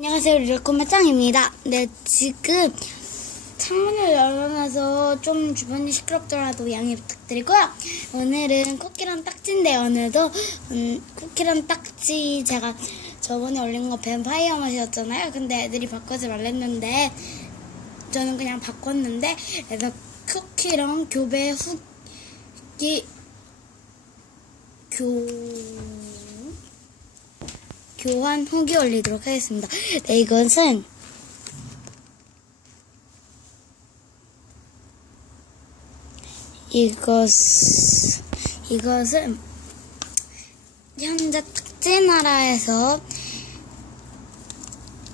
안녕하세요, 리코마짱입니다. 네, 지금 창문을 열어놔서 좀 주변이 시끄럽더라도 양해 부탁드리고요. 오늘은 쿠키랑 딱지인데 오늘도 음, 쿠키랑 딱지 제가 저번에 올린 거 뱀파이어 맛이었잖아요. 근데 애들이 바꾸지 말랬는데 저는 그냥 바꿨는데 그래서 쿠키랑 교배 후기 교 교환 후기 올리도록 하겠습니다. 네, 이것은 이것 이것은 현재 특제 나라에서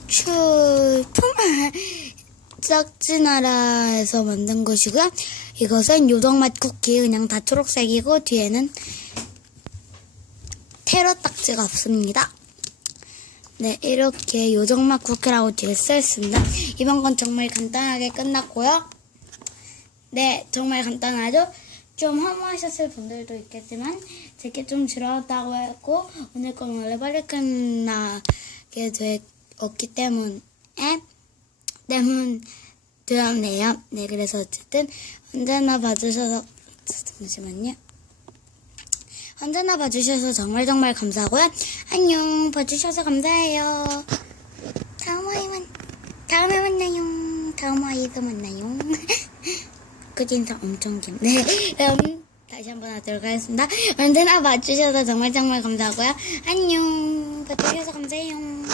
출품 딱지 나라에서 만든 것이고요. 이것은 요정맛 쿠키 그냥 다 초록색이고 뒤에는 테러 딱지가 없습니다. 네, 이렇게 요정맛 쿠키라고 뒤에 써있습니다. 이번 건 정말 간단하게 끝났고요. 네, 정말 간단하죠? 좀 허무하셨을 분들도 있겠지만 제게 좀 지루하다고 했고 오늘 건 원래 빨리 끝나게 되었기 때문에 때문 되었네요. 네, 그래서 어쨌든 언제나 봐주셔서 잠시만요. 언제나 봐주셔서 정말 정말 감사하고요. 안녕. 봐주셔서 감사해요. 다음 화에 만 다음에 만나요. 다음 화에서 만나요. 끝인사 엄청 긴. 네. 그럼 다시 한번 하도록 하겠습니다. 언제나 봐주셔서 정말 정말 감사하고요. 안녕. 봐주셔서 감사해요.